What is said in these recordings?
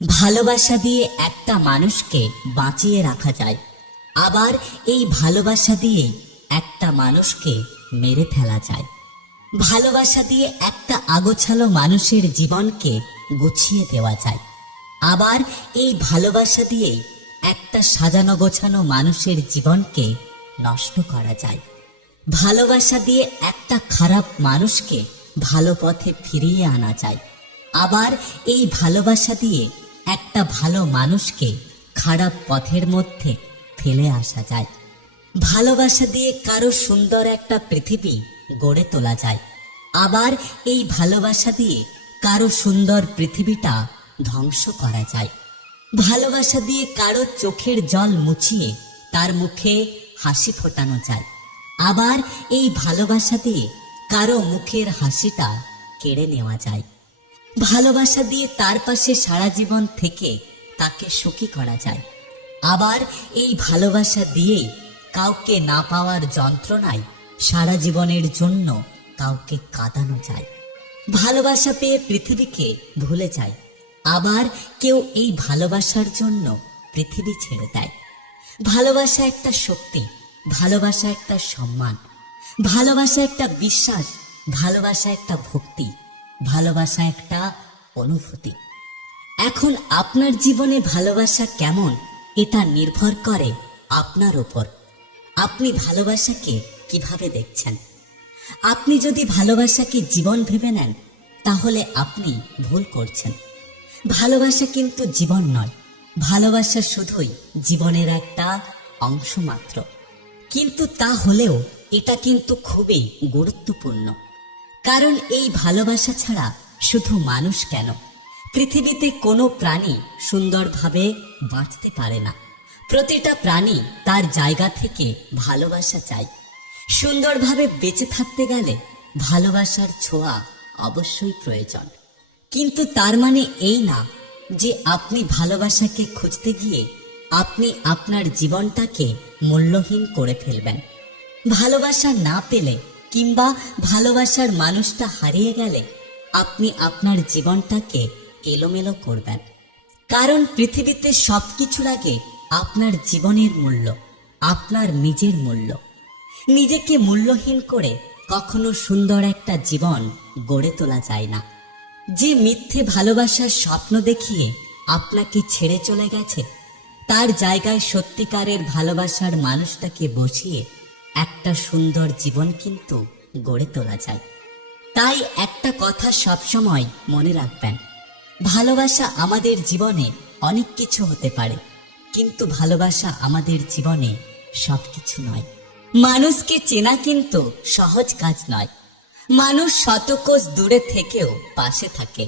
ভালোবাসা দিয়ে একটা মানুষকে বাঁচিয়ে রাখা যায়। আবার এই ভালোবাসা দিয়ে একটা মানুষকে মেরে ফেলা যায়। ভালোবাসা দিয়ে একটা আগোছালো মানুষের জীবনকে গুছিয়ে দেওয়া যায়। আবার এই ভালোবাসা দিয়েই একটা সাজানো গোছানো মানুষের জীবনকে নষ্ট করা যায়। ভালোবাসা দিয়ে একটা খারাপ মানুষকে ভালো পথে ফিরিয়ে আনা যায়। আবার এই ভালোবাসা দিয়ে একটা ভালো মানুষকে খারাপ পথের মধ্যে ফেলে আসা যায়। ভালোবাসা দিয়ে কারও সুন্দর একটা পৃথিবী গড়ে তোলা যায়। আবার এই ভালোবাসা দিয়ে কারও সুন্দর পৃথিবীটা ধ্বংস করা যায়। ভালোবাসা দিয়ে কারও চোখের জল মুছিয়ে তার মুখে হাসি ফোটানো যায়। আবার এই ভালোবাসা দিয়ে কারও মুখের হাসিটা কেড়ে নেওয়া যায়। ভালোবাসা দিয়ে তার পাশে সারা জীবন থেকে তাকে সুখী করা যায়। আবার এই ভালোবাসা দিয়েই কাউকে না পাওয়ার যন্ত্রণায় সারা জীবনের জন্য কাউকে কাঁদানো যায়। ভালোবাসা পেয়ে পৃথিবীকে ভুলে যায়। আবার কেউ এই ভালোবাসার জন্য পৃথিবী ছেড়ে দেয়। ভালোবাসা একটা শক্তি, ভালোবাসা একটা সম্মান, ভালোবাসা একটা বিশ্বাস, ভালোবাসা একটা ভক্তি। ভালোবাসা একটা অনুভূতি। এখন আপনার জীবনে ভালোবাসা কেমন এটা নির্ভর করে আপনার উপর। আপনি ভালোবাসাকে কীভাবে দেখছেন? আপনি যদি ভালোবাসাকে জীবন ভেবে নেন, তাহলে আপনি ভুল করছেন। ভালোবাসা কিন্তু জীবন নয়। ভালোবাসা শুধুই জীবনের একটা অংশ মাত্র। কিন্তু তা হলেও এটা কিন্তু খুবই গুরুত্বপূর্ণ। কারণ এই ভালোবাসা ছাড়া শুধু মানুষ কেন? পৃথিবীতে কোনো প্রাণী সুন্দরভাবে বাঁচতে পারে না। প্রতিটা প্রাণী তার জায়গা থেকে ভালোবাসা চাই সুন্দরভাবে বেঁচে থাকতে গেলে ভালোবাসার ছোঁয়া অবশ্যই প্রয়োজন। কিন্তু তার মানে এই না যে আপনি ভালোবাসাকে খুঁজতে গিয়ে আপনি আপনার জীবনটাকে মূল্যহীন করে ফেলবেন। ভালোবাসা না পেলে কিংবা ভালোবাসার মানুষটা হারিয়ে গেলে আপনি আপনার জীবনটাকে এলোমেলো করবেন। কারণ পৃথিবীতে সবকিছুর আগে আপনার জীবনের মূল্য, আপনার নিজের মূল্য। নিজেকে মূল্যহীন করে কখনো সুন্দর একটা জীবন গড়ে তোলা যায় না। যে মিথ্যে ভালোবাসার স্বপ্ন দেখিয়ে আপনাকে ছেড়ে চলে গেছে, তার জায়গায় সত্যিকারের ভালোবাসার মানুষটাকে বসিয়ে একটা সুন্দর জীবন কিন্তু গড়ে তোলা যায়। তাই একটা কথা সবসময় মনে রাখবেন, ভালোবাসা আমাদের জীবনে অনেক কিছু হতে পারে, কিন্তু ভালোবাসা আমাদের জীবনে সবকিছু নয়। মানুষকে চেনা কিন্তু সহজ কাজ নয়। মানুষ শতকোষ দূরে থেকেও পাশে থাকে,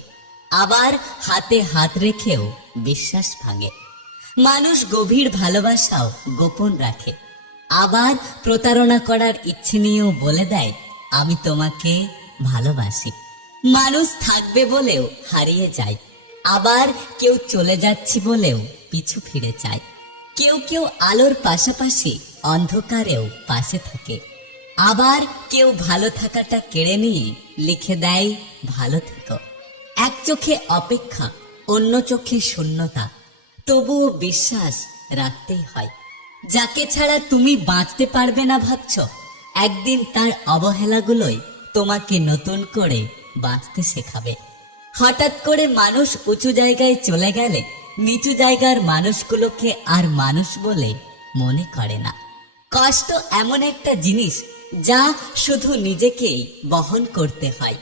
আবার হাতে হাত রেখেও বিশ্বাস ভাঙে। মানুষ গভীর ভালোবাসাও গোপন রাখে। আবার প্রতারণা করার ইচ্ছে নিয়েও বলে দেয়, আমি তোমাকে ভালোবাসি। মানুষ থাকবে বলেও হারিয়ে যায়। আবার কেউ চলে যাচ্ছি বলেও পিছু ফিরে যায়। কেউ কেউ আলোর পাশাপাশি অন্ধকারেও পাশে থাকে। আবার কেউ ভালো থাকাটা কেড়ে নিয়ে লিখে দেয়, ভালো থেকো। এক চোখে অপেক্ষা, অন্য চোখে শূন্যতা। তবুও বিশ্বাস রাখতেই হয়। যাকে ছাড়া তুমি বাঁচতে পারবে না ভাবছ, একদিন তার অবহেলাগুলোই তোমাকে নতুন করে বাঁচতে শেখাবে। হঠাৎ করে মানুষ উঁচু জায়গায় চলে গেলে নিচু জায়গার মানুষগুলোকে আর মানুষ বলে মনে করে না। কষ্ট এমন একটা জিনিস যা শুধু নিজেকেই বহন করতে হয়।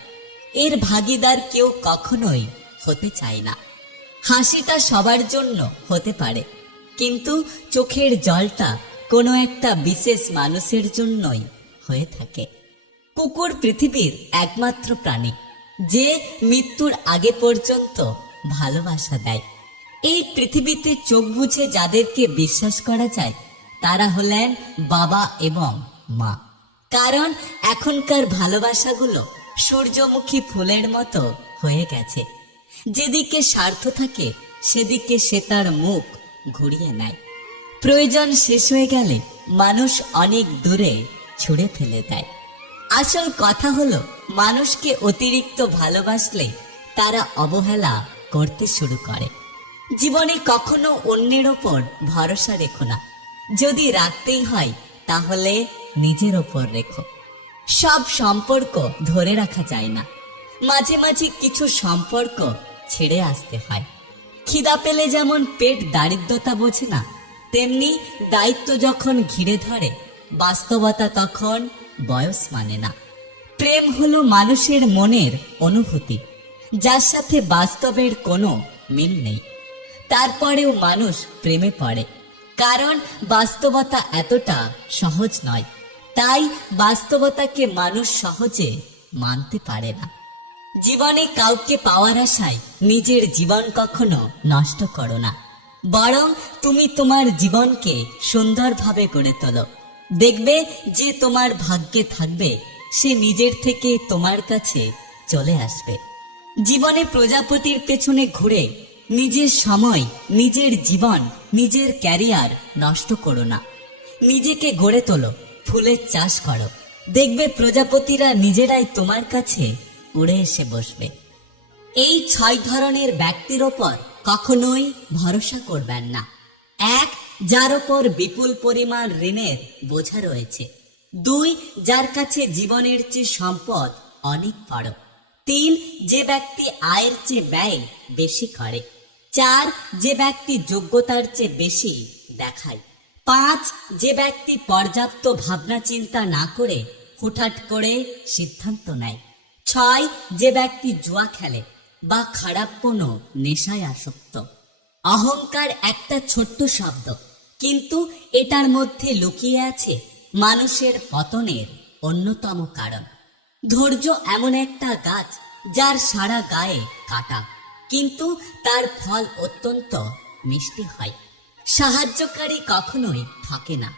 এর ভাগিদার কেউ কখনোই হতে চায় না। হাসিটা সবার জন্য হতে পারে কিন্তু চোখের জলটা কোনো একটা বিশেষ মানুষের জন্যই হয়ে থাকে। কুকুর পৃথিবীর একমাত্র প্রাণী, যে মৃত্যুর আগে পর্যন্ত ভালোবাসা দেয়। এই পৃথিবীতে চোখ বুঝে যাদেরকে বিশ্বাস করা যায়, তারা হলেন বাবা এবং মা। কারণ এখনকার ভালোবাসাগুলো সূর্যমুখী ফুলের মতো হয়ে গেছে। যেদিকে স্বার্থ থাকে, সেদিকে সে তার মুখ ঘুরিয়ে নেয়। প্রয়োজন শেষ হয়ে গেলে মানুষ অনেক দূরে ছুঁড়ে ফেলে দেয়। আসল কথা হলো, মানুষকে অতিরিক্ত ভালোবাসলে তারা অবহেলা করতে শুরু করে। জীবনে কখনো অন্যের ওপর ভরসা রেখো না। যদি রাখতেই হয়, তাহলে নিজের ওপর রেখো। সব সম্পর্ক ধরে রাখা যায় না। মাঝে মাঝে কিছু সম্পর্ক ছেড়ে আসতে হয়। খিদা পেলে যেমন পেট দারিদ্রতা বোঝে না, তেমনি দায়িত্ব যখন ঘিরে ধরে, বাস্তবতা তখন বয়স মানে না। প্রেম হলো মানুষের মনের অনুভূতি, যার সাথে বাস্তবের কোনো মিল নেই। তারপরেও মানুষ প্রেমে পড়ে, কারণ বাস্তবতা এতটা সহজ নয়, তাই বাস্তবতাকে মানুষ সহজে মানতে পারে না। জীবনে কাউকে পাওয়ার আশায় নিজের জীবন কখনো নষ্ট করো না। বরং তুমি তোমার জীবনকে সুন্দরভাবে গড়ে তোলো। দেখবে যে তোমার ভাগ্যে থাকবে, সে নিজের থেকে তোমার কাছে চলে আসবে। জীবনে প্রজাপতির পেছনে ঘুরে নিজের সময়, নিজের জীবন, নিজের ক্যারিয়ার নষ্ট করো না। নিজেকে গড়ে তোলো, ফুলের চাষ করো। দেখবে প্রজাপতিরা নিজেরাই তোমার কাছে উড়ে এসে বসবে। এই ছয় ধরনের ব্যক্তির ওপর কখনোই ভরসা করবেন না। এক, যার ওপর বিপুল পরিমাণ ঋণের বোঝা রয়েছে। দুই, যার কাছে জীবনের চেয়ে সম্পদ অনেক বড়। তিন, যে ব্যক্তি আয়ের চেয়ে ব্যয় বেশি করে। চার, যে ব্যক্তি যোগ্যতার চেয়ে বেশি দেখায়। পাঁচ, যে ব্যক্তি পর্যাপ্ত ভাবনা চিন্তা না করে হুটহাট করে সিদ্ধান্ত নেয়। ছয় যে ব্যক্তি জুয়া খেলে বা খারাপ কোনো নেশায় আসক্ত। অহংকার একটা ছোট্ট শব্দ, কিন্তু এটার মধ্যে লুকিয়ে আছে মানুষের পতনের অন্যতম কারণ। ধৈর্য এমন একটা গাছ যার সারা গায়ে কাটা, কিন্তু তার ফল অত্যন্ত মিষ্টি হয়। সাহায্যকারী কখনোই ঠকে না,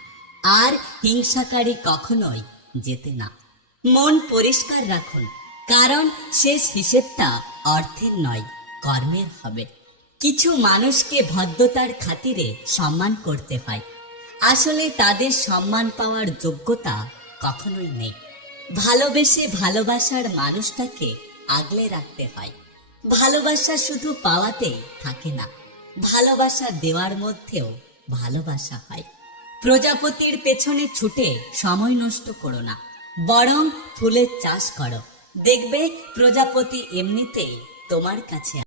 আর হিংসাকারী কখনোই যেতে না। মন পরিষ্কার রাখুন কারণ শেষ হিসেবটা অর্থের নয়, কর্মের হবে। কিছু মানুষকে ভদ্রতার খাতিরে সম্মান করতে হয়। আসলে তাদের সম্মান পাওয়ার যোগ্যতা কখনোই নেই। ভালোবেসে ভালোবাসার মানুষটাকে আগলে রাখতে হয়। ভালোবাসা শুধু পাওয়াতেই থাকে না, ভালোবাসা দেওয়ার মধ্যেও ভালোবাসা হয়। প্রজাপতির পেছনে ছুটে সময় নষ্ট করো না, বরং ফুলের চাষ করো। দেখবে প্রজাপতি এমনিতেই তোমার কাছে